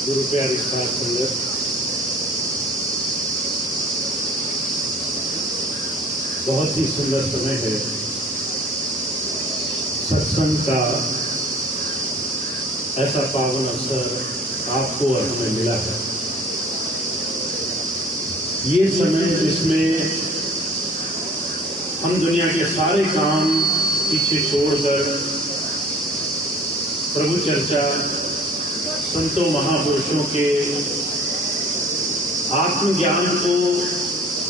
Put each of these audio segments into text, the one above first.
गुरु प्यारी साथ संगत, बहुत ही सुंदर समय है सत्संग का। ऐसा पावन अवसर आपको और हमें मिला है। ये समय जिसमें हम दुनिया के सारे काम पीछे छोड़कर प्रभु चर्चा, संतों महापुरुषों के आत्मज्ञान को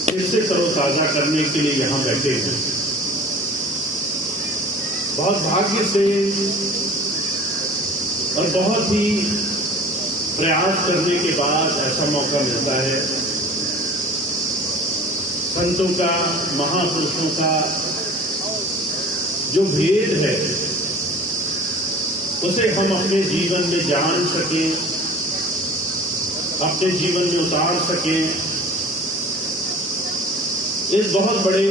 फिर से तरोताजा करने के लिए यहाँ बैठे हैं। बहुत भाग्य से और बहुत ही प्रयास करने के बाद ऐसा मौका मिलता है। संतों का, महापुरुषों का जो भेद है उसे हम अपने जीवन में जान सकें, अपने जीवन में उतार सकें। इस बहुत बड़े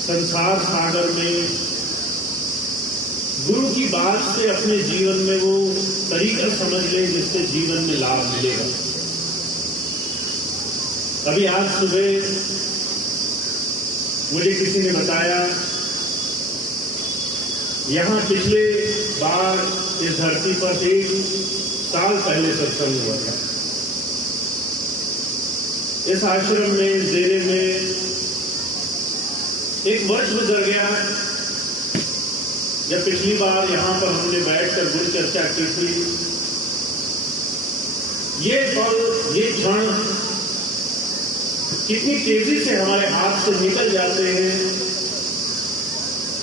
संसार सागर में गुरु की बात से अपने जीवन में वो तरीका समझ लें जिससे जीवन में लाभ मिलेगा। अभी आज सुबह मुझे किसी ने बताया, यहाँ पिछले बार इस धरती पर 1 साल पहले सत्संग हुआ था। इस आश्रम में, इस डेरे में 1 वर्ष गुजर गया जब पिछली बार यहाँ पर हमने बैठकर गुरु चर्चा की थी। ये पल, ये क्षण कितनी तेजी से हमारे हाथ से निकल जाते हैं,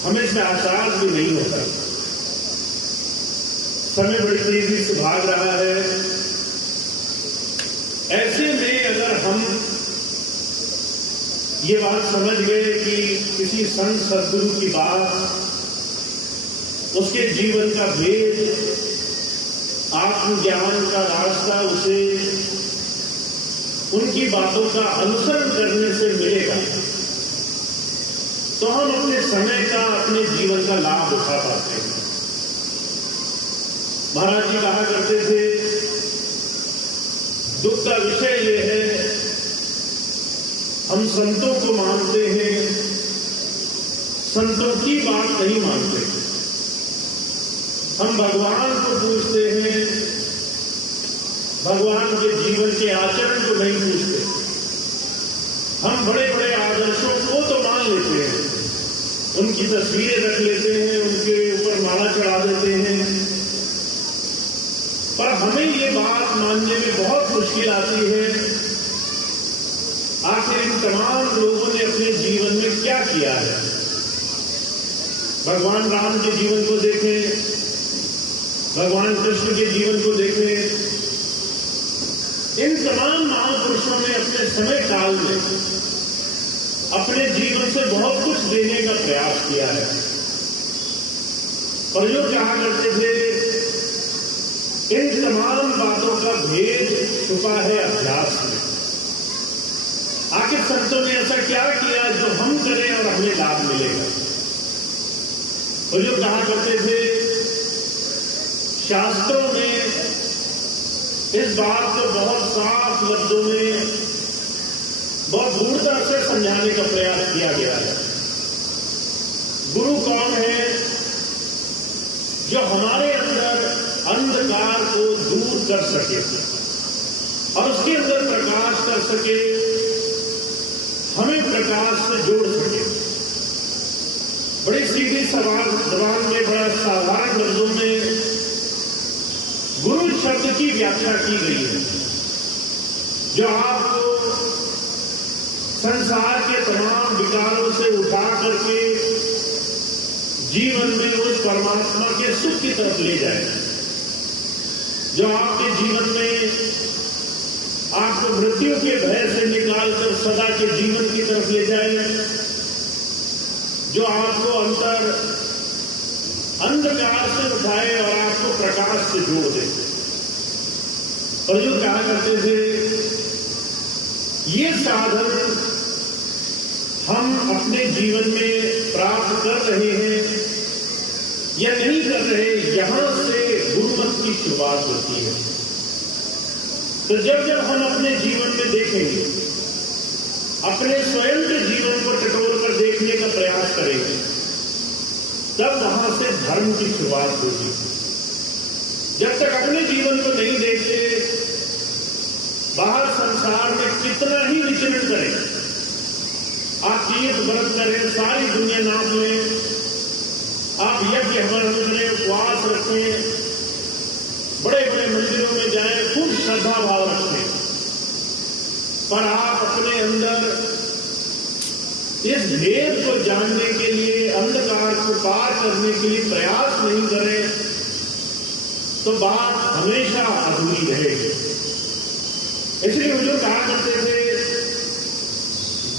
हमें इसमें आसार भी नहीं होता। समय बड़ी तेजी से भाग रहा है। ऐसे में अगर हम ये बात समझ गए कि किसी संत सद्गुरु की बात, उसके जीवन का भेद, आत्मज्ञान का रास्ता उसे उनकी बातों का अनुसरण करने से मिलेगा, तो हम अपने समय का, अपने जीवन का लाभ उठा पाते हैं। महाराज जी कहा करते थे, दुख का विषय यह है हम संतों को मानते हैं, संतों की बात नहीं मानते। हम भगवान को पूछते हैं, भगवान के जीवन के आचरण को नहीं पूछते। हम बड़े बड़े आदर्शों को तो मान लेते हैं, उनकी तस्वीरें रख लेते हैं, उनके ऊपर माला चढ़ा देते हैं, पर हमें ये बात मानने में बहुत मुश्किल आती है, आखिर इन तमाम लोगों ने अपने जीवन में क्या किया है। भगवान राम के जीवन को देखें, भगवान कृष्ण के जीवन को देखें। इन तमाम महापुरुषों ने अपने समय काल में अपने जीवन से बहुत कुछ देने का प्रयास किया है। पर जो कहा करते थे, इन तमाम बातों का भेद छुपा है अभ्यास में। आखिर संतों ने ऐसा क्या किया जो हम करें और हमें लाभ मिलेगा। तो जो कहा करते थे, शास्त्रों में इस बात को बहुत साफ लफ्जों में, बहुत गूढ़ता से समझाने का प्रयास किया गया है। गुरु कौन है? जो हमारे अंदर अंधकार को दूर कर सके और उसके अंदर प्रकाश कर सके, हमें प्रकाश से जोड़ सके। बड़ी सीधी जबान में, बड़ा साधारण लफ्जों में गुरु शब्द की व्याख्या की गई है, जो आपको संसार के तमाम विकारों से उठा करके जीवन में उस परमात्मा के सुख की तरफ ले जाए, जो आपके जीवन में आपको मृत्यु के भय से निकालकर सदा के जीवन की तरफ ले जाए, जो आपको अंधकार से उठाए और आपको प्रकाश से जोड़ दे। और जो कहा करते थे, ये साधन हम अपने जीवन में प्राप्त कर रहे हैं या नहीं कर रहे, यहां से गुरुमत की शुरुआत होती है। तो जब जब हम अपने जीवन में देखेंगे, अपने स्वयं के जीवन को टटोल कर देखने का प्रयास करेंगे, तब वहां से धर्म की शुरुआत होगी। जब तक अपने जीवन को नहीं देखते, बाहर संसार में कितना ही विचरण करें, आप तीर्थ व्रत करें, सारी दुनिया नाम लें, आप यज्ञ हवन करें, उपवास रखें, बड़े बड़े मंदिरों में जाएं, खूब श्रद्धा भाव रखें, पर आप अपने अंदर इस भेद को जानने के लिए, अंधकार को पार करने के लिए प्रयास नहीं करें, तो बात हमेशा अधूरी रहेगी। इसलिए हुजूर कहा करते थे,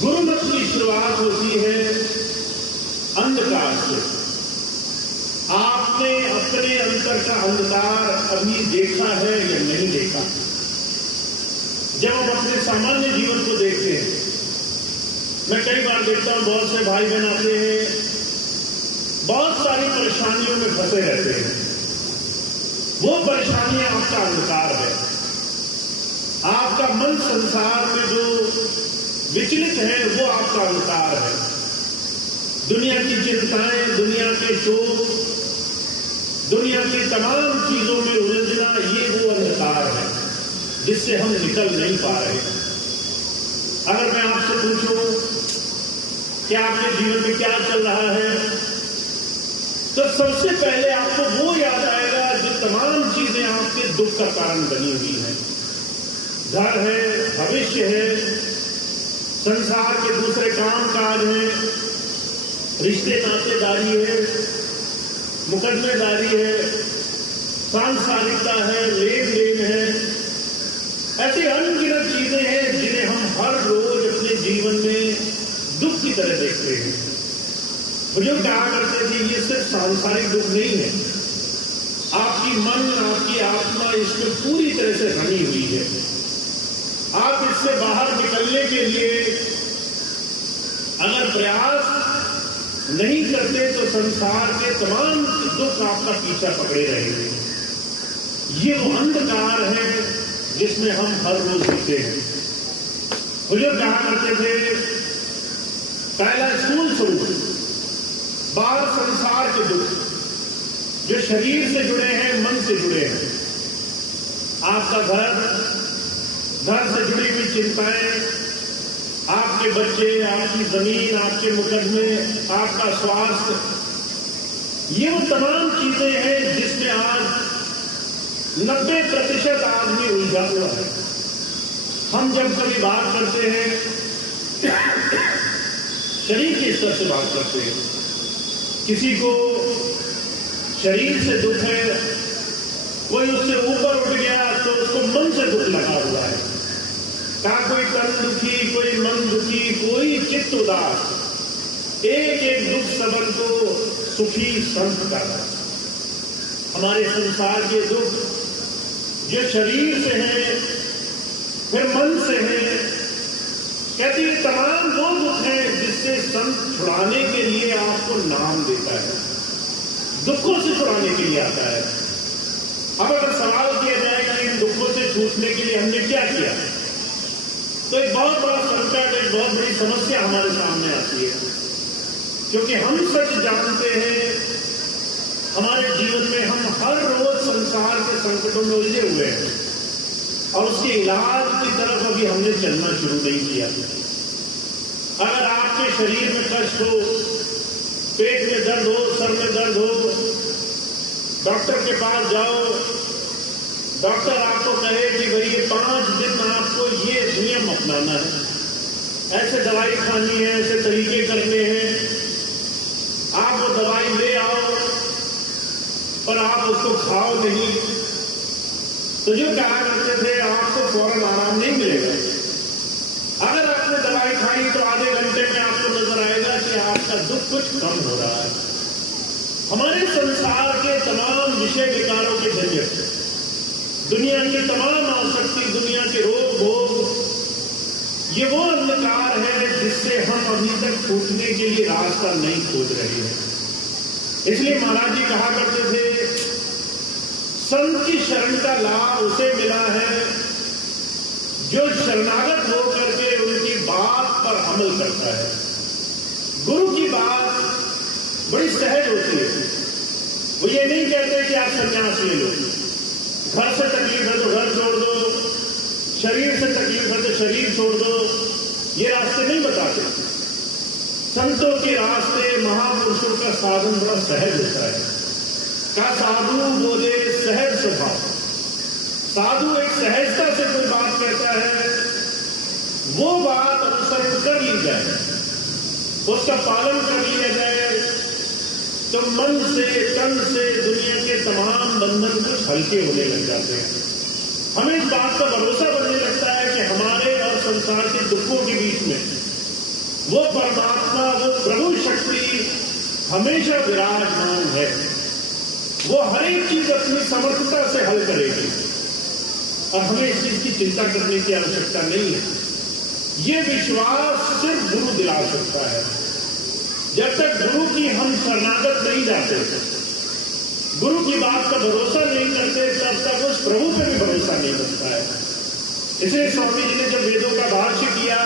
गुरुमत की शुरुआत होती है अंधकार से। आपने अपने अंतर का अंधकार अभी देखा है या नहीं देखा? जब हम अपने सामान्य जीवन को देखते हैं, मैं कई बार देखता हूं बहुत से भाई बहन आते हैं, बहुत सारी परेशानियों में फंसे रहते हैं। वो परेशानियां आपका अंधकार है। आपका मन संसार में जो विचलित है, वो आपका अंधकार है। दुनिया की चिंताएं, दुनिया के शोक, दुनिया की तमाम चीजों में उलझना, ये वो अंधकार है जिससे हम निकल नहीं पा रहे। अगर मैं आपसे पूछूं कि आपके जीवन में क्या चल रहा है, तो सबसे पहले आपको वो याद आएगा जो तमाम चीजें आपके दुख का कारण बनी हुई है। घर है, भविष्य है, संसार के दूसरे काम काज है, रिश्ते नातेदारी है, मुकदमेदारी है, सांसारिकता है, लेन देन है, ऐसी अनगिनत चीजें हैं जिन्हें हम हर रोज अपने जीवन में दुख की तरह देखते हैं। बुजुर्ग कहा करते थे, ये सिर्फ सांसारिक दुख नहीं है, आपकी मन, आपकी आत्मा इसमें पूरी तरह से रमी हुई है। आप इससे बाहर निकलने के लिए अगर प्रयास नहीं करते तो संसार के तमाम दुख आपका पीछा पकड़े रहेंगे। ये वो अंधकार है जिसमें हम हर रोज जीते हैं। बुजुर्ग कहा करते थे, पहला स्थूल स्वरूप, बाहर संसार के दुख जो शरीर से जुड़े हैं, मन से जुड़े हैं। आपका घर से जुड़ी हुई चिंताएं, आपके बच्चे, आपकी जमीन, आपके मुकदमे, आपका स्वास्थ्य, ये वो तमाम चीजें हैं जिसमें आज 90% आदमी उलझा हुआ है। हम जब कभी बात करते हैं, शरीर के स्तर से बात करते हैं, किसी को शरीर से दुख है, कोई उससे ऊपर उठ गया तो उसको मन से दुख लगा हुआ है। कहा कोई तन दुखी, कोई मन दुखी, कोई चित्त उदास, एक एक दुख सबन को सुखी संत कर रहा। हमारे संसार के दुख जो शरीर से है, फिर मन से है, कहते हैं तमाम वो दुख हैं जिससे संत छुड़ाने के लिए आपको नाम देता है, दुखों से छुड़ाने के लिए आता है। अब अगर सवाल किया जाए कि इन दुखों से छूटने के लिए हमने क्या किया, तो एक बहुत बड़ा संकट, एक बहुत बड़ी समस्या हमारे सामने आती है। क्योंकि हम सच जानते हैं, हमारे जीवन में हम हर रोज संसार के संकटों में उलझे हुए हैं और उसके इलाज की तरफ अभी हमने चलना शुरू नहीं किया। अगर आपके शरीर में कष्ट हो, पेट में दर्द हो, सर में दर्द हो, डॉक्टर के पास जाओ, डॉक्टर आपको कहे कि भाई ये 5 दिन आपको ये नियम अपनाना है, ऐसे दवाई खानी है, ऐसे तरीके करने हैं, आप वो दवाई ले आओ पर आप उसको खाओ नहीं, तो जो कहा करते थे आपको फौरन आराम नहीं मिलेगा। अगर आपने दवाई खाई तो आधे घंटे में आपको नजर आएगा कि आपका दुख कुछ कम हो रहा है। हमारे संसार के तमाम विषय विकारों के झंझट, दुनिया की तमाम आसक्ति, दुनिया के रोग भोग, ये वो अंधकार है जिससे हम अभी तक छूटने के लिए रास्ता नहीं खोज रहे हैं। इसलिए महाराज जी कहा करते थे, संत की शरण का लाभ उसे मिला है जो शरणागत होकर के उनकी बात पर अमल करता है। गुरु की बात बड़ी सहज होती है। वो ये नहीं कहते कि आप संन्यास ले लो, घर से तकलीफ है तो घर छोड़ दो, शरीर से तकलीफ है तो शरीर छोड़ दो, ये रास्ते नहीं बताते। संतों के रास्ते, महापुरुषों का साधन बड़ा सहज होता है। का साधु बोले सहज स्वभाव। साधु एक सहजता से कोई बात कहता है, वो बात अनुसरण कर ली जाए, उसका पालन कर लिया जाए, तो मन से, तन से दुनिया के तमाम बंधन कुछ हल्के होने लग जाते हैं। हमें इस बात का भरोसा बनने लगता है कि हमारे और संसार के दुखों के बीच में वो परमात्मा, वो प्रभु शक्ति हमेशा विराजमान है। वो हर एक चीज अपनी समर्थता से हल करेगी और हमें इस चीज की चिंता करने की आवश्यकता नहीं है। ये विश्वास सिर्फ गुरु दिला सकता है। जब तक गुरु की हम शरणागत नहीं जाते, गुरु की बात का भरोसा नहीं करते, तब तक उस प्रभु पे भी भरोसा नहीं बनता है। इसलिए स्वामी जी ने जब वेदों का भाष्य किया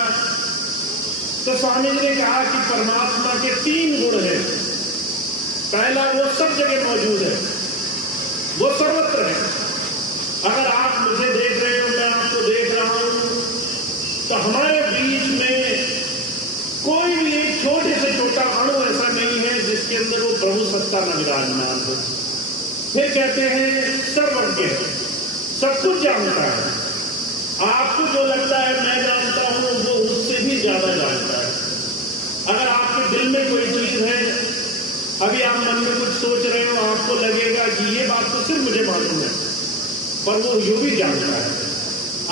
तो स्वामी जी ने कहा कि परमात्मा के 3 गुण हैं। पहला, वो सब जगह मौजूद है, वो सर्वत्र है। अगर आप मुझे देख रहे हो, मैं आपको देख रहा हूं, तो हमारे बीच में कोई भी एक छोटे से छोटा अणु ऐसा नहीं है जिसके अंदर वो प्रभु सत्ता न विराजमान हो। फिर कहते हैं सर्वज्ञ, सब कुछ जानता है। आपको जो लगता है मैं जानता हूं, वो उससे भी ज्यादा जानता है। अगर आपके दिल में कोई चीज है, अभी आप मन में कुछ सोच रहे हो, आपको लगेगा कि ये बात तो सिर्फ मुझे मालूम है, पर वो यूं भी जानता है।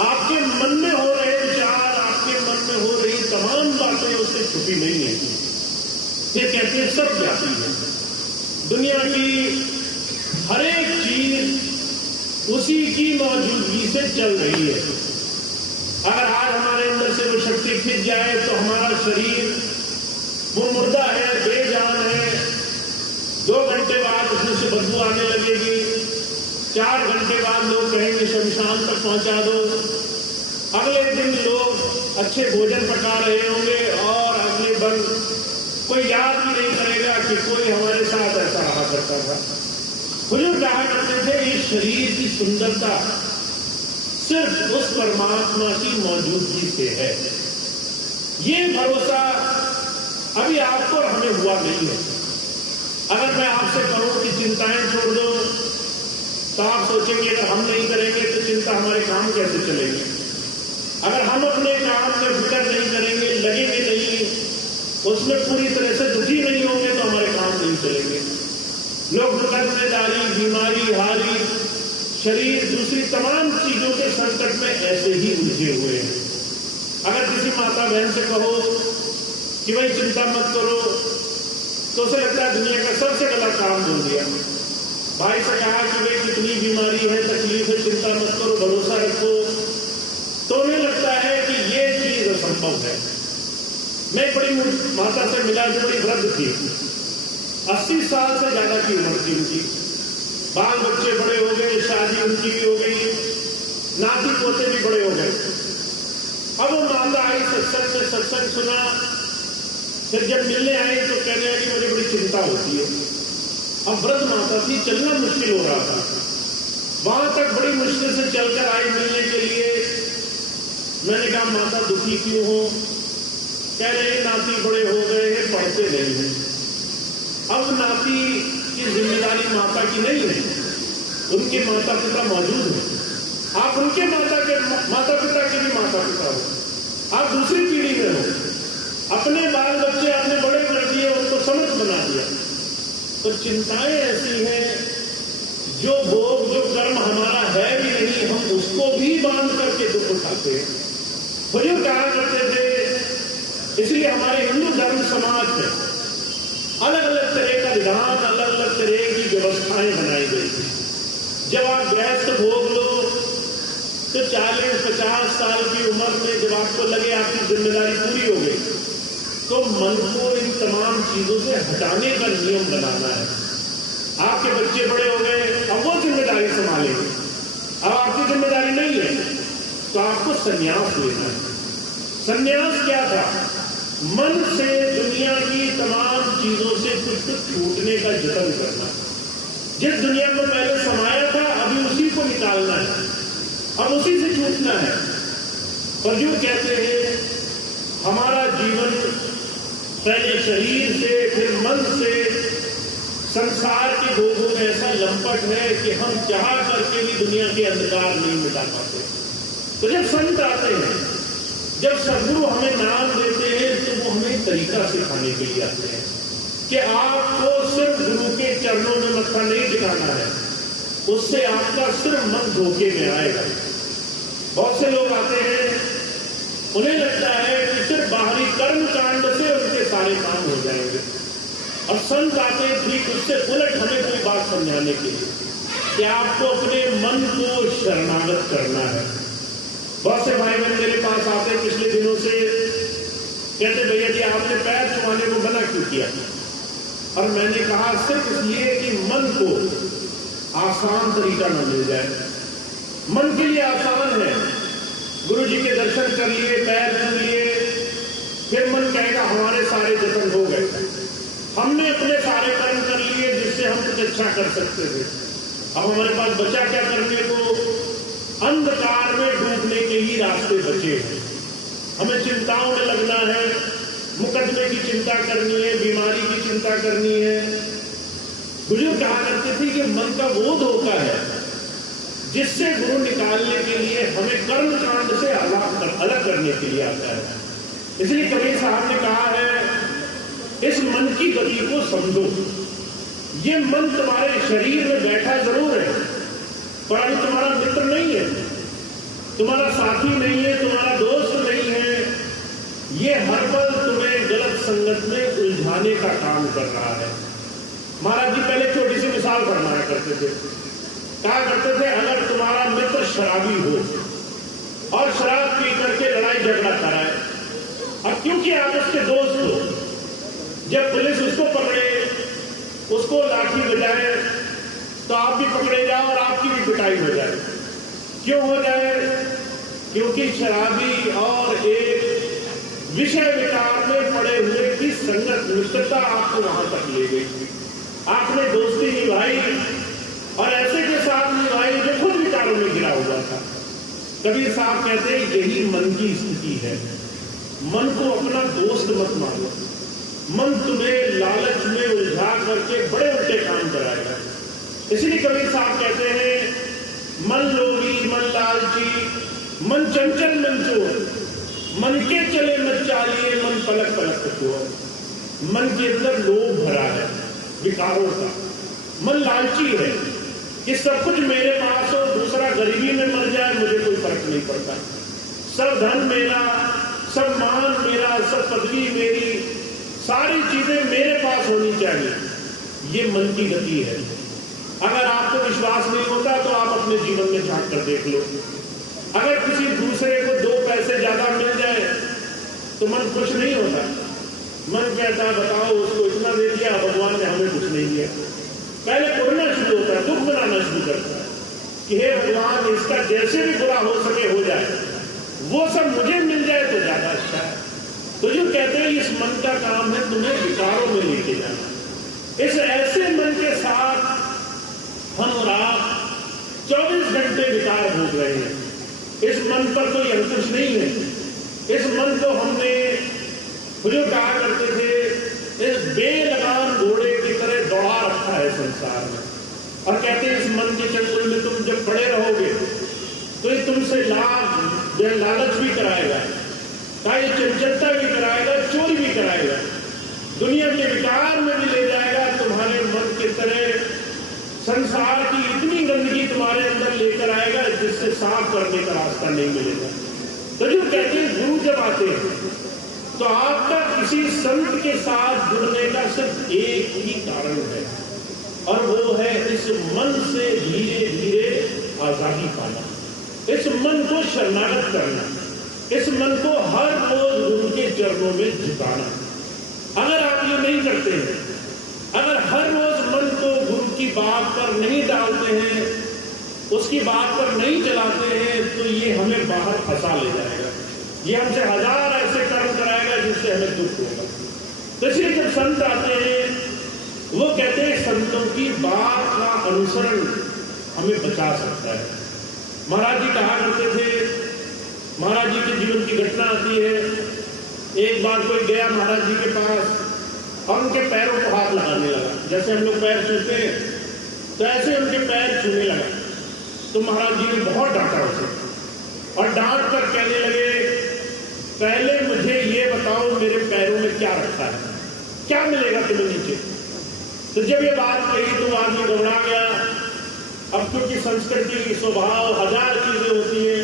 आपके मन में हो रहे विचार, आपके मन में हो रही तमाम बातें उससे छुपी नहीं है। ये कहते हैं सर्वव्यापी है। दुनिया की हर एक चीज उसी की मौजूदगी से चल रही है। अगर आज हमारे अंदर से वो शक्ति खिंच जाए तो हमारा शरीर वो मुर्दा है, बेजान है। 2 घंटे बाद उसमें से बदबू आने लगेगी, 4 घंटे बाद लोग कहेंगे शमशान तक पहुंचा दो। अगले दिन लोग अच्छे भोजन पका रहे होंगे और अगले दिन कोई याद भी नहीं करेगा कि कोई हमारे साथ ऐसा रहा करता था। बुजुर्ग कहा करते थे, इस शरीर की सुंदरता सिर्फ उस परमात्मा की मौजूदगी से है। ये भरोसा अभी आपको और हमें हुआ नहीं है। अगर मैं आपसे कहूं कि चिंताएं छोड़ दो, तो आप सोचेंगे अगर हम नहीं करेंगे तो चिंता हमारे काम कैसे चलेंगे। अगर हम अपने काम में फिक्र नहीं करेंगे, लगेंगे नहीं, उसमें पूरी तरह से दुखी नहीं होंगे, तो हमारे काम नहीं चलेंगे। लोग दुर्घटनादारी, बीमारी, हारी, शरीर, दूसरी तमाम चीजों के संकट में ऐसे ही उलझे हुए हैं। अगर किसी माता बहन से कहो कि भाई चिंता मत करो, तो उसे लगता है दुनिया का सबसे गलत काम बोल दिया। भाई से कहा कि भाई कितनी बीमारी है, तकलीफ है, चिंता मत करो, भरोसा रखो, तो उन्हें लगता है कि ये चीज असंभव है। मैं बड़ी माता से मिला जो बड़ी वृद्ध थी, 80 साल से ज्यादा की उम्र थी उनकी। बाल बच्चे बड़े हो गए, शादी उनकी भी हो गई, नाती पोते भी बड़े हो गए। अब वो माता आई सत्संग में, सत्संग सुना, फिर जब मिलने आई तो कहने लगी मुझे बड़ी चिंता होती है। अब वृद्ध माता थी, चलना मुश्किल हो रहा था। वहां तक बड़ी मुश्किल से चलकर आई मिलने के लिए। मैंने कहा माता दुखी क्यों हो? कह रहे नाती बड़े हो गए हैं, पढ़ते नहीं हैं। अब नाती की जिम्मेदारी माता की नहीं है, उनके माता पिता मौजूद हैं। आप उनके माता पिता के भी माता पिता हो, आप दूसरी पीढ़ी में हो। अपने बाल बच्चे आपने बड़े कर दिए, उनको समझ बना दिया। तो चिंताएं ऐसी हैं, जो भोग, जो कर्म हमारा है भी नहीं, हम उसको भी बांध करके दुख उठाते हैं। बुजुर्ग कहा करते थे, इसलिए हमारे हिंदू धर्म समाज में अलग अलग तरह का विधान, अलग अलग तरह की व्यवस्थाएं बनाई गई थी। जब आप गृहस्थ भोग लो तो 40-50 साल की उम्र में जब आपको लगे आपकी जिम्मेदारी पूरी हो गई, तो मन को इन तमाम चीजों से हटाने का नियम बनाना है। आपके बच्चे बड़े हो गए, अब वो जिम्मेदारी संभालेंगे, अब आपकी जिम्मेदारी नहीं है। तो आपको संन्यास लेना है। संन्यास क्या था? मन से दुनिया की तमाम चीजों से कुछ कुछ छूटने का जतन करना। जिस दुनिया को पहले समाया था अभी उसी को निकालना है, अब उसी से छूटना है। पर जो कहते हैं हमारा जीवन पहले शरीर से फिर मन से संसार के भोगों में ऐसा लंपट है कि हम चाह करके भी दुनिया के अंधकार नहीं मिटा पाते। तो जब संत आते हैं, जब सदगुरु हमें नाम देते हैं, तो वो हमें तरीका सिखाने के लिए आते हैं कि आपको सिर्फ गुरु के चरणों में मत्था नहीं टिकाना है, उससे आपका सिर्फ मन धोखे में आएगा। बहुत से लोग आते हैं, उन्हें लगता है कि सिर्फ बाहरी कर्म कांड से उनके सारे काम हो जाएंगे, और संत आते ठीक उससे उलट हमें कोई बात समझाने के लिए कि आपको अपने मन को शरणागत करना है। बहुत से भाई बहन मेरे पास आते पिछले दिनों से, कहते भैया जी आपने पैर छुआने को मना क्यों किया? और मैंने कहा सिर्फ इसलिए कि मन को आसान तरीका न मिल जाए। मन के लिए आसान है, गुरु जी के दर्शन कर लिए, पैर छू लिए, फिर मन कहेगा हमारे सारे जतन हो गए, हमने अपने सारे कर्म कर लिए जिससे हम कुछ अच्छा कर सकते थे, अब हमारे पास बचा क्या करने को? अंधकार में डूबने के ही रास्ते बचे हैं। हमें चिंताओं में लगना है, मुकदमे की चिंता करनी है, बीमारी की चिंता करनी है। बुजुर्ग कहा करते थे कि मन का वो धोखा है जिससे गुरु निकालने के लिए हमें कर्म कांड से अलग करने के लिए आता है। इसलिए कबीर साहब ने कहा है इस मन की गति को समझो। ये मन तुम्हारे शरीर में बैठा जरूर है, पर अभी तुम्हारा मित्र नहीं है, तुम्हारा साथी नहीं है, तुम्हारा दोस्त नहीं है। ये हर पल तुम्हें गलत संगत में उलझाने का काम कर रहा है। महाराज जी पहले छोटी सी मिसाल फरमाया करते थे, कहा करते थे अगर तुम्हारा मित्र शराबी हो और शराब पी करके लड़ाई झगड़ा कराए, अब क्योंकि आप उसके दोस्त हो, जब पुलिस उसको पकड़े, उसको लाठी बजाए, तो आप भी पकड़े जाओ और आपकी भी पिटाई हो जाए। क्यों हो जाए? क्योंकि शराबी और एक विषय विकार में पड़े हुए की संगत मित्रता आपको वहां तक ले गई। आपने दोस्ती निभाई और ऐसे के साथ निभाई जो खुद विचारों में गिरा हुआ था। कबीर साहब कहते हैं यही मन की स्थिति है। मन को अपना दोस्त मत मानो, मन तुम्हें लालच में उलझा करके बड़े उल्टे काम कराएगा। इसलिए कबीर साहब कहते हैं मन लोभी, मन लालची, मन चंचल, मन चोर, मन के चले मत चालिए, मन पलक पलक चोर। मन के अंदर लोभ भरा है विकारों का। मन लालची है कि सब कुछ मेरे पास हो, दूसरा गरीबी में मर जाए, मुझे कोई फर्क नहीं पड़ता, सब धन मेरा, सब मान मेरा, सब पदवी मेरी, सारी चीजें मेरे पास होनी चाहिए। ये मन की गति है। अगर आपको विश्वास नहीं होता तो आप अपने जीवन में झांक कर देख लो। अगर किसी दूसरे को 2 पैसे ज्यादा मिल जाए तो मन खुश नहीं होता। मन कहता है बताओ उसको इतना दे दिया, भगवान ने हमें कुछ नहीं दिया। पहले कुड़ना शुरू होता है, दुख बनाना शुरू करता है कि हे भगवान इसका जैसे भी बुरा हो सके हो जाए, वो सब मुझे मिल जाए तो ज्यादा अच्छा है। तो जो कहते हैं इस मन का काम है तुम्हें विकारों में लेके जाना। इस ऐसे मन के साथ हम और आप 24 घंटे विकार भोग रहे हैं। इस मन पर कोई अंकुश नहीं है। इस मन को हमने जो कहा करते थे इस बेलगाम घोड़े की तरह दौड़ा रखा है संसार में, और कहते हैं इस मन के चंगुल में तुम जब पड़े रहोगे तो ये तुमसे लालच भी कराएगा, ये चंचलता भी कराएगा, चोरी भी कराएगा, दुनिया के विकार में भी ले जाएगा। तुम्हारे मन की तरह संसार की इतनी गंदगी तुम्हारे अंदर लेकर आएगा जिससे साफ करने का रास्ता नहीं मिलेगा। तो जो कहते हैं गुरु जब आते हैं तो आपका किसी संत के साथ जुड़ने का सिर्फ एक ही कारण है, और वो है इस मन से धीरे धीरे आजादी पाना, इस मन को शरणागत करना, इस मन को हर रोज गुरु के चरणों में झुकाना। अगर आप ये नहीं करते हैं, अगर हर रोज मन को गुरु की बात पर नहीं डालते हैं, उसकी बात पर नहीं चलाते हैं तो ये हमें बाहर फंसा ले जाएगा, ये हमसे हजार ऐसे कर्म कराएगा जिससे हमें दुख होगा। तो इसलिए जब संत आते हैं वो कहते हैं संतों की बात का अनुसरण हमें बचा सकता है। महाराज जी कहा करते थे, महाराज जी के जीवन की घटना आती है, एक बार कोई गया महाराज जी के पास और उनके पैरों को हाथ लगाने लगा, जैसे हम लोग पैर छूते हैं तो ऐसे उनके पैर छूने लगा। तो महाराज जी ने बहुत डांटा उसे और डांट कर कहने लगे, पहले मुझे ये बताओ मेरे पैरों में क्या रखा है, क्या मिलेगा तुम्हें नीचे। तो जब ये बात कही तो आदमी घबरा गया। अब क्योंकि संस्कृति स्वभाव हजार चीजें होती है,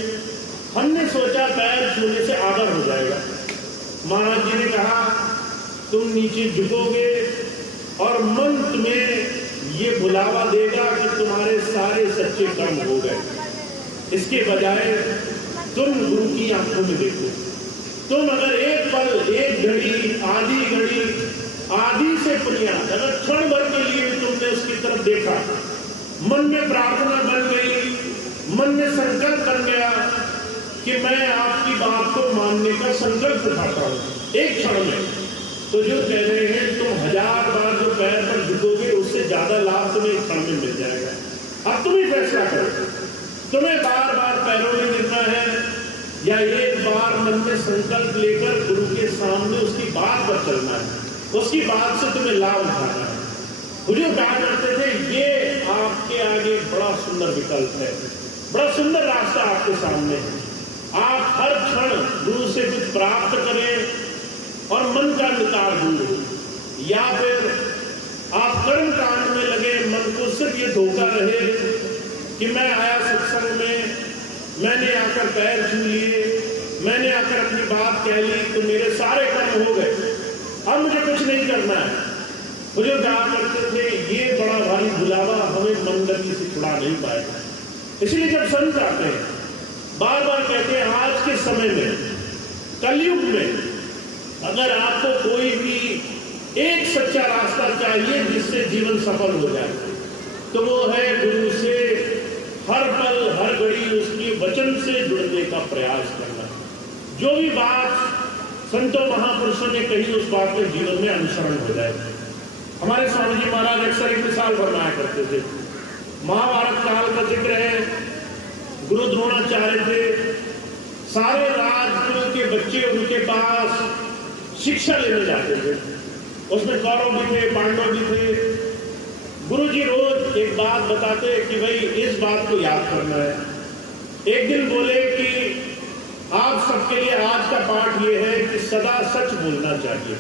हमने सोचा पैर छूने से आदर हो जाएगा। महाराज जी ने कहा तुम नीचे झुकोगे और मन तुम्हें ये बुलावा देगा कि तुम्हारे सारे सच्चे कर्म हो गए। इसके बजाय तुम गुरु की आंखों में देखो। तुम अगर एक पल, एक घड़ी, आधी घड़ी, आधी से बुनियाद अगर क्षण भर के लिए भी तुमने उसकी तरफ देखा, मन में प्रार्थना बन गई, मन में संकल्प बन गया कि मैं आपकी बात को मानने का संकल्प उठाता हूं एक क्षण में, तो जो कह रहे हैं तुम हजार बार जो पैर पर झुकोगे उससे ज्यादा लाभ तुम्हें एक क्षण में मिल जाएगा। अब तुम ही फैसला करो, तुम्हें बार बार पैरों में गिरना है या एक बार मन में संकल्प लेकर गुरु के सामने उसकी बात पर चलना है, उसकी बात से तुम्हें लाभ उठाना है। मुझे कहा करते थे ये आपके आगे बड़ा सुंदर विकल्प है, बड़ा सुंदर रास्ता आपके सामने है। आप हर क्षण गुरु से कुछ प्राप्त करें और मन का निकार दूर हो, या फिर आप कर्म कांड में लगे, मन को सिर्फ ये धोखा रहे कि मैं आया सत्संग में, मैंने आकर पैर छू लिए, मैंने आकर अपनी बात कह ली तो मेरे सारे कर्म हो गए, अब मुझे कुछ नहीं करना है। मुझे कहा करते थे ये बड़ा भारी बुलावा हमें मंगली से छुड़ा नहीं पाएगा। इसलिए जब संत आते हैं बार बार कहते हैं आज के समय में, कलयुग में, अगर आपको कोई भी एक सच्चा रास्ता चाहिए जिससे जीवन सफल हो जाए तो वो है गुरु से हर पल हर घड़ी उसके वचन से जुड़ने का प्रयास करना। जो भी बात संतों महापुरुषों ने कही उस बात में जीवन में अनुसरण हो जाए। हमारे स्वामी जी महाराज अक्सर एक मिसाल फरमाया करते थे, महाभारत काल का जिक्र है, गुरु द्रोणाचार्य थे, सारे राजकुल के बच्चे उनके पास शिक्षा लेने जाते थे, उसमें कौरव भी थे, पांडव भी थे। गुरुजी रोज एक बात बताते कि भाई इस बात को याद करना है। एक दिन बोले कि आप सबके लिए आज का पाठ ये है कि सदा सच बोलना चाहिए।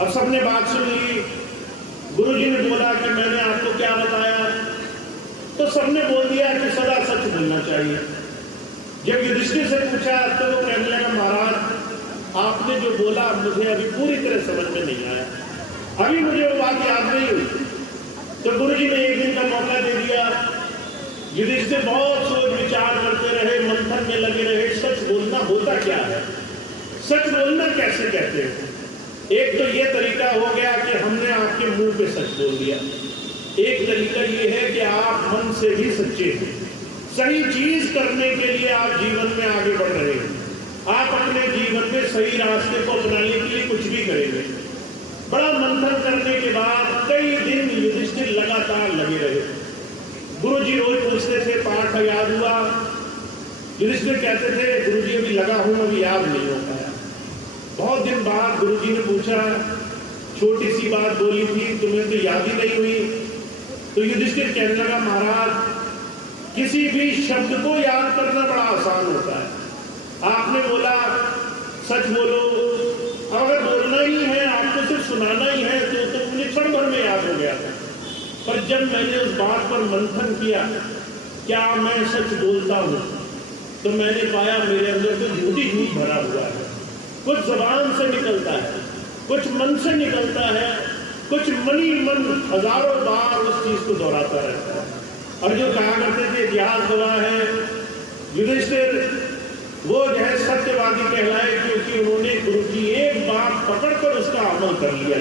अब सबने बात सुन ली, गुरुजी ने बोला कि मैंने आपको क्या बताया, तो सबने बोल दिया कि सदा सच बोलना चाहिए। जब युधिष्ठिर से पूछा तो वो कहने लगा महाराज आपने जो बोला मुझे अभी पूरी तरह समझ में नहीं आया, अभी मुझे वो बात याद नहीं हुई। तो गुरुजी ने एक दिन का मौका दे दिया। युधिष्ठिर बहुत सोच विचार करते रहे, मंथन में लगे रहे, सच बोलना होता क्या है, सच बोलना कैसे कहते हैं। एक तो ये तरीका हो गया कि हमने आपके मुंह पे सच बोल दिया, एक तरीका ये है कि आप मन से भी सच्चे हैं, सही चीज करने के लिए आप जीवन में आगे बढ़ रहे हैं, आप अपने जीवन में सही रास्ते को अपनाने के लिए कुछ भी करेंगे। बड़ा मंथन करने के बाद कई दिन युधिष्ठिर लगातार लगे रहे। गुरुजी रोज पूछते थे पाठ याद हुआ, युधिष्ठिर कहते थे गुरुजी अभी लगा हूं, अभी याद नहीं हो पाया। बहुत दिन बाद गुरुजी ने पूछा, छोटी सी बात बोली थी तुम्हें तो याद ही नहीं हुई। तो युधिष्ठिर कहने लगा महाराज किसी भी शब्द को याद करना बड़ा आसान होता है, आपने बोला सच बोलो, अब अगर बोलना ही है, आपको सिर्फ सुनाना ही है तो मुझे क्षण भर में याद हो गया था। पर जब मैंने उस बात पर मंथन किया क्या मैं सच बोलता हूँ, तो मैंने पाया मेरे अंदर तो झूठी झूठ भरा हुआ है। कुछ जबान से निकलता है, कुछ मन से निकलता है, कुछ मनी मन हजारों बार उस चीज को दोहराता रहता है। और जो कहा करते थे इतिहास गवाह है, युधिष्ठिर वो जो है सत्यवादी कहलाए क्योंकि उन्होंने गुरु की एक बात पकड़कर उसका अमल कर लिया।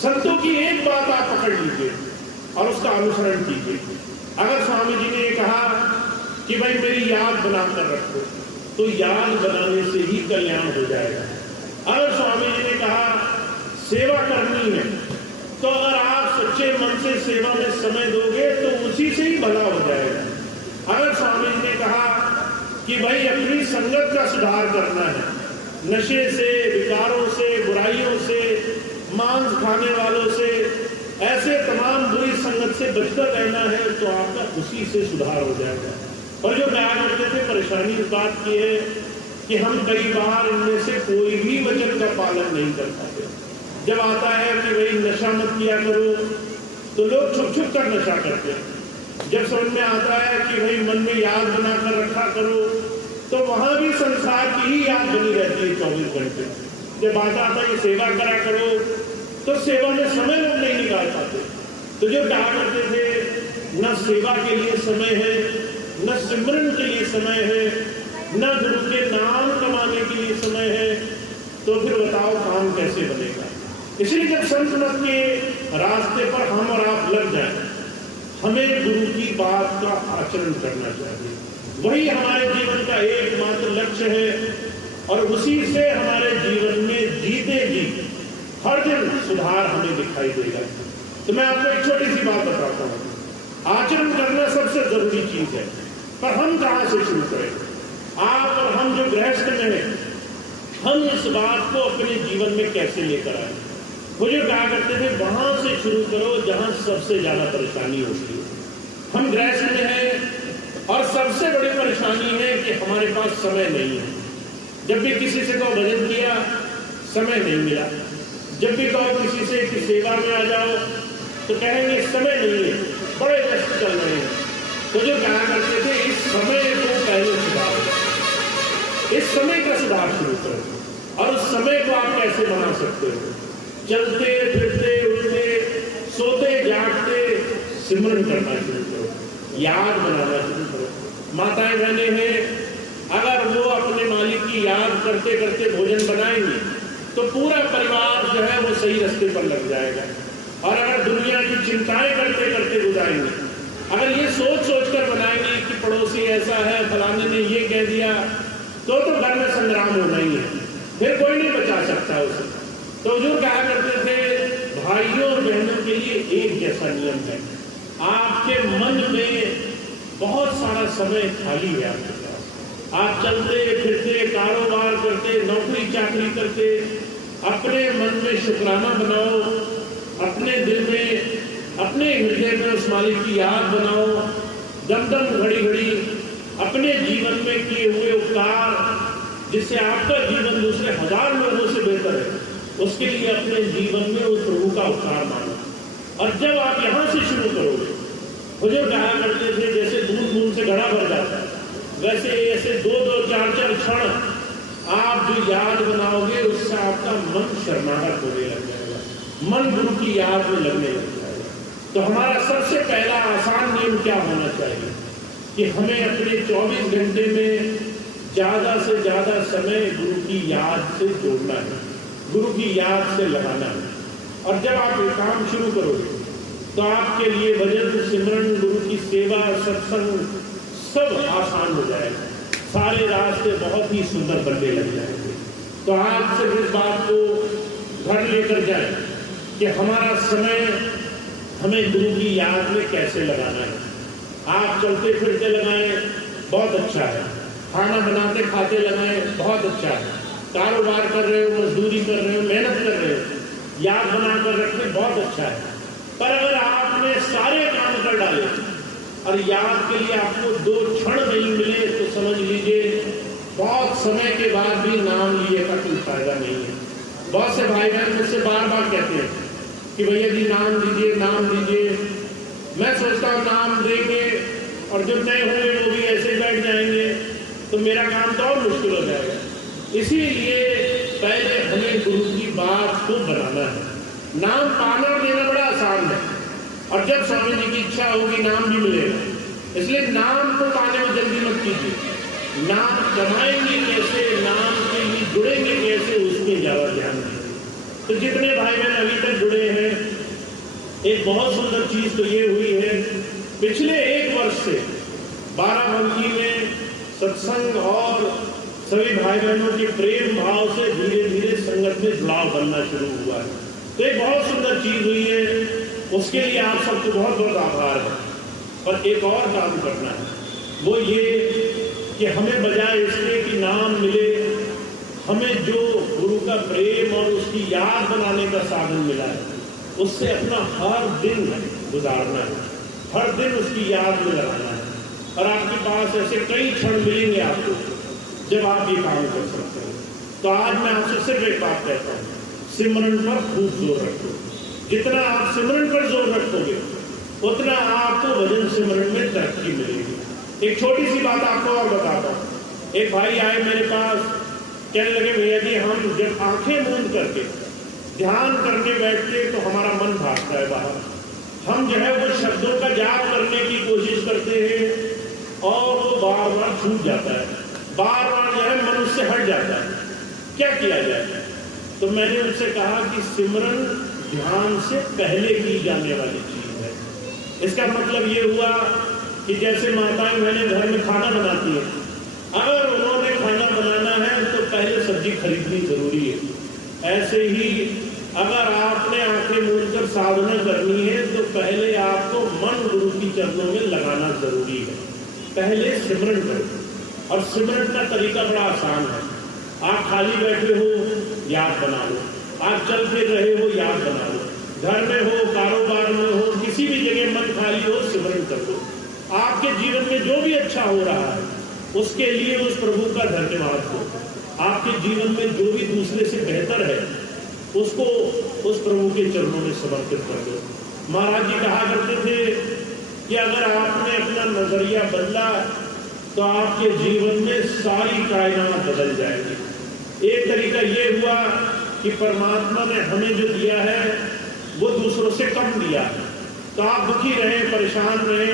संतों की एक बात आप पकड़ लीजिए और उसका अनुसरण कीजिए। अगर स्वामी जी ने कहा कि भाई मेरी याद बनाकर रखो, तो याद बनाने से ही कल्याण हो जाएगा। अगर स्वामी जी ने कहा सेवा करनी है, तो अगर आप सच्चे मन से सेवा में समय दोगे तो उसी से ही भला हो जाएगा। अगर स्वामी जी ने कहा कि भाई अपनी संगत का सुधार करना है, नशे से, विकारों से, बुराइयों से, मांस खाने वालों से, ऐसे तमाम बुरी संगत से बचकर रहना है, तो आपका उसी से सुधार हो जाएगा। और जो कहा करते थे, परेशानी इस बात की है कि हम कई बार इनमें से कोई भी वचन का पालन नहीं कर पाते। जब आता है कि भाई नशा मत किया करो, तो लोग छुप छुप कर नशा करते हैं। जब समझ में आता है कि भाई मन में याद बनाकर रखा करो, तो वहां भी संसार की ही याद बनी रहती है 24 घंटे। जब आता है कि सेवा करा करो, तो सेवा में समय लोग नहीं निकाल पाते। तो जो कहा करते थे न सेवा के लिए समय है, न सिमरन के लिए समय है, न गुरु के नाम कमाने के लिए समय है, तो फिर बताओ काम कैसे बनेगा। इसलिए जब संत मत के रास्ते पर हम और आप लग जाए, हमें गुरु की बात का आचरण करना चाहिए। वही हमारे जीवन का एकमात्र लक्ष्य है, और उसी से हमारे जीवन में जीते जी हर दिन सुधार हमें दिखाई देगा। तो मैं आपको एक छोटी सी बात बताता हूँ। आचरण करना सबसे जरूरी चीज है, पर हम कहाँ से शुरू करें? आप और हम जो गृहस्थ में हैं, हम इस बात को अपने जीवन में कैसे लेकर आए? मुझे कहा करते थे वहां से शुरू करो जहां सबसे ज्यादा परेशानी होती है। हम गृहस्थ में हैं और सबसे बड़ी परेशानी है कि हमारे पास समय नहीं है। जब भी किसी से कहो भजन किया, समय नहीं मिला। जब भी कहो किसी से कि सेवा में आ जाओ, तो कहेंगे समय नहीं है, बड़े व्यस्त चल रहे हैं। तो जो कहा करते थे इस समय को पहले सुधारो, इस समय का सुधार शुरू करो। और उस समय को आप कैसे बना सकते हो? चलते फिरते उठते सोते जागते सिमरन करना शुरू करो, याद बनाना शुरू करो। माताएं बहनें हैं, अगर वो अपने मालिक की याद करते करते भोजन बनाएंगी, तो पूरा परिवार जो है वो सही रास्ते पर लग जाएगा। और अगर दुनिया की चिंताएं करते करते गुजारेंगे, अगर ये सोच सोच कर बनाएंगे कि पड़ोसी ऐसा है, फलाने ने ये कह दिया, तो घर में संग्राम होना ही है, फिर कोई नहीं बचा सकता उसे। तो जो कहा करते थे भाइयों और बहनों के लिए एक जैसा नियम है। आपके मन में बहुत सारा समय खाली है आपके पास। आप चलते फिरते, कारोबार करते, नौकरी चाकरी करते, अपने मन में शुक्राना बनाओ, अपने दिल में, अपने हृदय में उस मालिक की याद बनाओ। दम दम घड़ी घड़ी अपने जीवन में किए हुए उपकार, जिससे आपका जीवन दूसरे 1000 लोगों से बेहतर है, उसके लिए अपने जीवन में उस प्रभु का उपकार मानो। और जब आप यहाँ से शुरू करोगे, मुझे कहा करते थे जैसे बूंद बूंद से घड़ा भर जाता है, वैसे ऐसे 2-2, 4-4 क्षण आप जो याद बनाओगे, उससे आपका मन शर्माहट होने लग जाएगा, मन गुरु की याद में लगने लग जाएगा। तो हमारा सबसे पहला आसान नियम क्या होना चाहिए कि हमें अपने 24 घंटे में ज्यादा से ज्यादा समय गुरु की याद से जोड़ना है, गुरु की याद से लगाना है। और जब आप ये काम शुरू करोगे, तो आपके लिए भजन, सिमरन, गुरु की सेवा, सत्संग सब आसान हो जाएगा। सारे रास्ते बहुत ही सुंदर बनने लग जाएंगे। तो आज से इस बात को घर लेकर जाए कि हमारा समय हमें गुरु की याद में कैसे लगाना है। आप चलते फिरते लगाएं, बहुत अच्छा है। खाना बनाते खाते लगाएं, बहुत अच्छा है। कारोबार कर रहे हो, मजदूरी कर रहे हो, मेहनत कर रहे हो, याद बनाकर रखें, बहुत अच्छा है। पर अगर आपने सारे काम कर डाले और याद के लिए आपको 2 क्षण नहीं मिले, तो समझ लीजिए बहुत समय के बाद भी नाम लिए का कोई फायदा नहीं है। बहुत से भाई बहन मुझसे बार बार कहते हैं कि भैया जी नाम दीजिए, नाम दीजिए। मैं सोचता हूँ नाम देंगे और जो नए होंगे वो भी ऐसे बैठ जाएंगे, तो मेरा काम तो और मुश्किल हो जाएगा। इसीलिए पहले हमें गुरु की बात को बनाना है। नाम पाना और देना बड़ा आसान है, और जब स्वामी जी की इच्छा होगी नाम भी मिलेगा। इसलिए नाम को पाने में जल्दी मत कीजिए। नाम कमाएंगे कैसे, नाम के लिए जुड़ेंगे कैसे, उसमें ज्यादा ध्यान दें। तो जितने भाई बहन अभी तक जुड़े हैं, एक बहुत सुंदर चीज तो ये हुई है पिछले 1 वर्ष से बाराबंकी में सत्संग और सभी भाई बहनों के प्रेम भाव से धीरे धीरे संगत में जुड़ाव बनना शुरू हुआ है। तो एक बहुत सुंदर चीज हुई है, उसके लिए आप सबको बहुत बहुत आभार है। पर एक और काम करना है, वो ये कि हमें बजाय इसके कि नाम मिले, हमें जो गुरु का प्रेम और उसकी याद बनाने का साधन मिला है, उससे अपना हर दिन गुजारना है, हर दिन उसकी याद में लगाना है। और आपके पास ऐसे कई क्षण मिलेंगे आपको जब आप ये काम कर सकते हैं। तो आज मैं आपसे सिर्फ एक बात कहता हूँ, सिमरन पर खूब जोर रखो। जितना आप सिमरन पर जोर रखोगे उतना आपको भजन सिमरन में तरक्की मिलेगी। एक छोटी सी बात आपको और बताता हूँ। एक भाई आए मेरे पास, कहने लगे भैया जी हम जब आंखें मूंद करके ध्यान करने बैठते तो हमारा मन भागता है बाहर, हम जो है वो शब्दों का जाप करने की कोशिश करते हैं और वो बार बार छूट जाता है, बार बार जो है मन उससे हट जाता है, क्या किया जाए? तो मैंने उनसे कहा कि सिमरन ध्यान से पहले की जाने वाली चीज है। इसका मतलब ये हुआ कि जैसे माताएं बहनें घर में खाना बनाती हैं, अगर उन्होंने खाना बनाना है तो पहले सब्जी खरीदनी जरूरी है। ऐसे ही अगर आपने आंखें मूंद कर साधना करनी है तो पहले आपको मन गुरु की चरणों में लगाना जरूरी है। पहले सिमरन करो, और सिमरन का तरीका बड़ा आसान है। आप खाली बैठे हो, याद बना लो। आप चल फिर रहे हो, याद बना लो। घर में हो, कारोबार में हो, किसी भी जगह मन खाली हो, सिमरन कर लो। आपके जीवन में जो भी अच्छा हो रहा है उसके लिए उस प्रभु का धन्यवाद हो। आपके जीवन में जो भी दूसरे से बेहतर है उसको उस प्रभु के चरणों में समर्पित कर दो। महाराज जी कहा करते थे कि अगर आपने अपना नजरिया बदला तो आपके जीवन में सारी कायनात बदल जाएगी। एक तरीका ये हुआ कि परमात्मा ने हमें जो दिया है वो दूसरों से कम दिया है। तो आप दुखी रहे, परेशान रहे,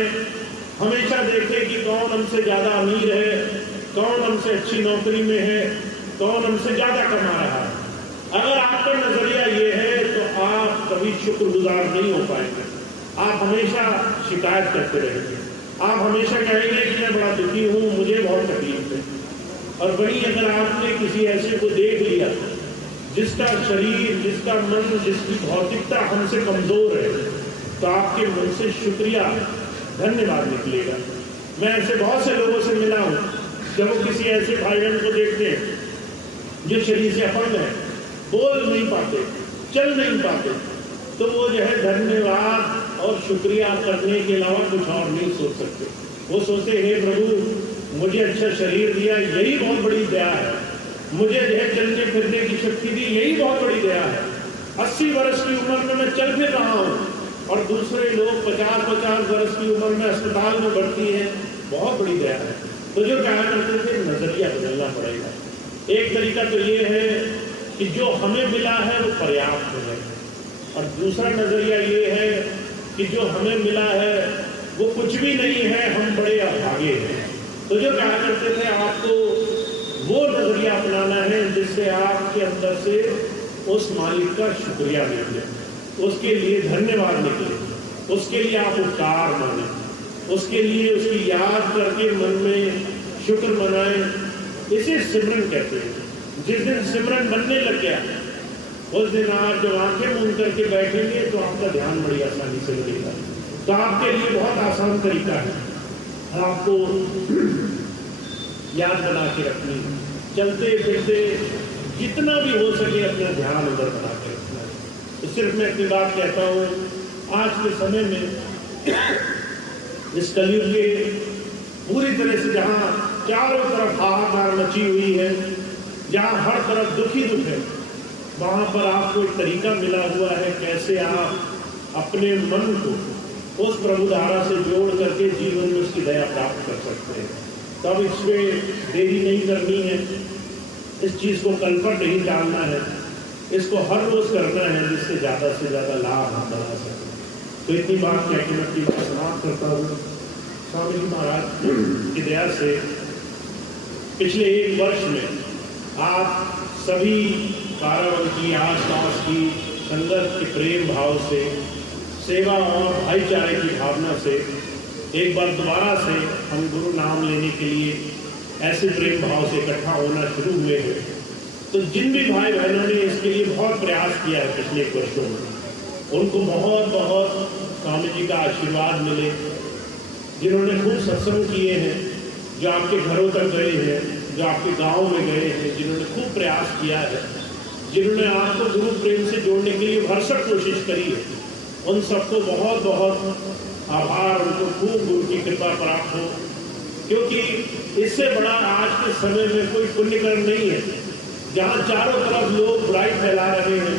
हमेशा देखें कि कौन हमसे ज्यादा अमीर है, कौन हमसे अच्छी नौकरी में है, कौन हमसे ज्यादा कमा रहा है। अगर आपका नजरिया ये है तो आप कभी शुक्रगुजार नहीं हो पाएंगे। आप हमेशा शिकायत करते रहेंगे, आप हमेशा कहेंगे कि मैं बड़ा दुखी हूँ, मुझे बहुत तकलीफ है। और वहीं अगर आपने किसी ऐसे को देख लिया जिसका शरीर, जिसका मन, जिसकी भौतिकता हमसे कमजोर है, तो आपके मन से शुक्रिया, धन्यवाद निकलेगा। मैं ऐसे बहुत से लोगों से मिला हूँ, जब वो किसी ऐसे भाई बहन को देखते हैं जो शरीर से अपंग है, बोल नहीं पाते, चल नहीं पाते, तो वो जो है धन्यवाद और शुक्रिया करने के अलावा कुछ और नहीं सोच सकते। वो सोचते हे प्रभु मुझे अच्छा शरीर दिया, यही बहुत बड़ी दया है। मुझे जो है चलने फिरने की शक्ति दी, यही बहुत बड़ी दया है। 80 वर्ष की उम्र में मैं चल फिर रहा हूँ और दूसरे लोग 50-50 वर्ष की उम्र में अस्पताल में भर्ती है, बहुत बड़ी दया है। तो जो कहा करते थे नजरिया बदलना पड़ेगा। एक तरीका तो ये है कि जो हमें मिला है वो पर्याप्त है, और दूसरा नजरिया ये है कि जो हमें मिला है वो कुछ भी नहीं है, हम बड़े अभागे हैं। तो जो कहा करते थे आपको वो नजरिया अपनाना है जिससे आपके अंदर से उस मालिक का शुक्रिया निकले, उसके लिए धन्यवाद निकले, उसके लिए आप उपकार माने, उसके लिए उसकी याद करके मन में शुक्र मनाएं। इसे सिमरन कहते हैं। जिस दिन सिमरन बनने लग गया उस दिन आप जब आंखें मूंद करके बैठेंगे तो आपका ध्यान बड़ी आसानी से लगेगा। तो आपके लिए बहुत आसान तरीका है, आपको याद बना के रखनी है। चलते फिरते जितना भी हो सके अपना ध्यान उधर बना के रखना है। तो सिर्फ मैं इतनी बात कहता हूँ, आज के समय में इस कलयुग के पूरी तरह से जहाँ चारों तरफ हाहाकार मची हुई है, जहाँ हर तरफ दुखी दुख है, वहाँ पर आपको एक तरीका मिला हुआ है कैसे आप अपने मन को उस प्रभु धारा से जोड़ करके जीवन में उसकी दया प्राप्त कर सकते हैं। तब इसमें देरी नहीं करनी है, इस चीज़ को कल पर नहीं डालना है, इसको हर रोज करना है जिससे ज़्यादा से ज़्यादा लाभ हम बना सकें। तो इतनी बात कह के मैं अपनी बात समाप्त करता हूँ। स्वामी जी महाराज की दया से पिछले 1 वर्ष में आप सभी बाराबंकी आसपास की संगत के प्रेम भाव से, सेवा और भाईचारे की भावना से एक बार दोबारा से हम गुरु नाम लेने के लिए ऐसे प्रेम भाव से इकट्ठा होना शुरू हुए हैं। तो जिन भी भाई बहनों ने इसके लिए बहुत प्रयास किया है पिछले वर्षों में, उनको बहुत बहुत स्वामी जी का आशीर्वाद मिले। जिन्होंने खूब सत्संग किए हैं, जो आपके घरों तक गए हैं, जो आपके गाँव में गए हैं, जिन्होंने खूब प्रयास किया है, जिन्होंने आपको गुरु प्रेम से जोड़ने के लिए भरसक कोशिश करी है, उन सबको बहुत बहुत आभार। उनको खूब गुरु की कृपा प्राप्त हो, क्योंकि इससे बड़ा आज के समय में कोई पुण्य कर्म नहीं है। जहाँ चारों तरफ लोग बुराई फैला रहे हैं,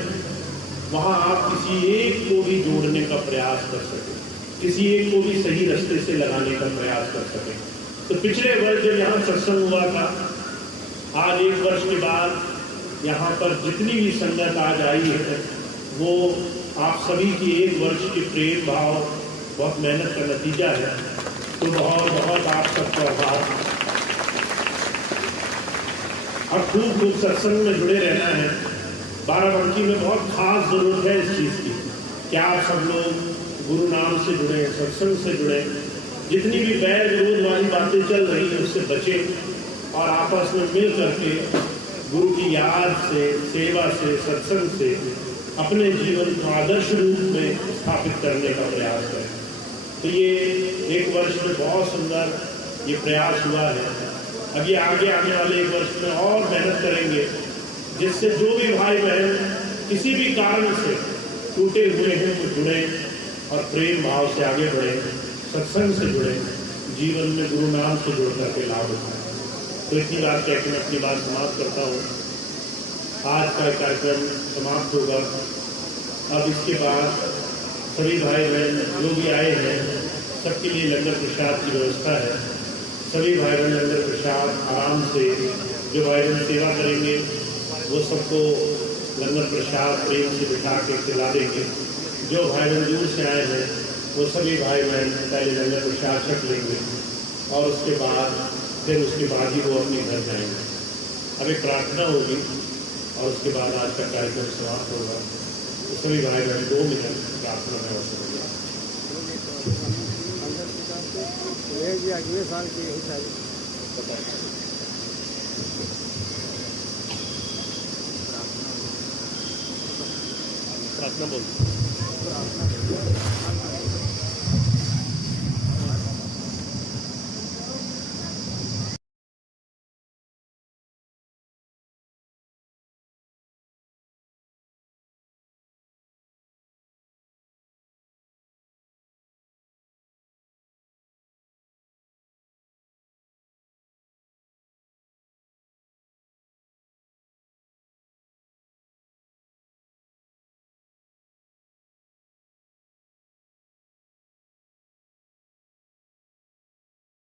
वहाँ आप किसी एक को भी जोड़ने का प्रयास कर सकें, किसी एक को भी सही रास्ते से लगाने का प्रयास कर सकें। तो पिछले वर्ष जब यहाँ सत्संग हुआ था, आज एक वर्ष के बाद यहाँ पर जितनी भी संगत आज आई है, वो आप सभी की एक वर्ष के प्रेम भाव, बहुत मेहनत का नतीजा है। तो बहुत बहुत आप सबका आभार। अब खूब खूब सत्संग में जुड़े रहना है। बाराबंकी में बहुत खास जरूरत है इस चीज़ की कि आप सब लोग गुरु नाम से जुड़े, सत्संग से जुड़े। जितनी भी बैर विरोध वाली बातें चल रही हैं उससे बचें और आपस में मिल करके गुरु की याद से, सेवा से, सत्संग से अपने जीवन को आदर्श रूप में स्थापित करने का प्रयास करें। तो ये एक वर्ष में बहुत सुंदर ये प्रयास हुआ है। अब ये आगे आने वाले एक वर्ष में और मेहनत करेंगे, जिससे जो भी भाई बहन किसी भी कारण से टूटे हुए हैं वो जुड़े और प्रेम भाव से आगे बढ़े, सत्संग से जुड़े, जीवन में गुरु नाम से जुड़ करके लाभ उठाएं। तो इतनी बात कहकर मैं अपनी बात समाप्त करता हूँ। आज का कार्यक्रम समाप्त होगा। अब इसके बाद सभी भाई बहन जो भी आए हैं, सबके लिए लंगर प्रसाद की व्यवस्था है। सभी भाई बहन लंगर प्रसाद आराम से, जो भाई बहन सेवा करेंगे वो सबको लंगर प्रसाद प्रेम से बिठा के खिला देंगे। जो भाई बहन दूर से आए हैं वो सभी भाई बहन पहले लंगर प्रसाद छक लेंगे और उसके बाद ही वो अपने घर जाएंगे। अब एक प्रार्थना होगी और उसके बाद आज का कार्यक्रम समाप्त होगा। तो सभी भाई बहन 2 मिनट प्रार्थना में अवसर दिया। अगले साल की यही चाहिए प्रार्थना बोल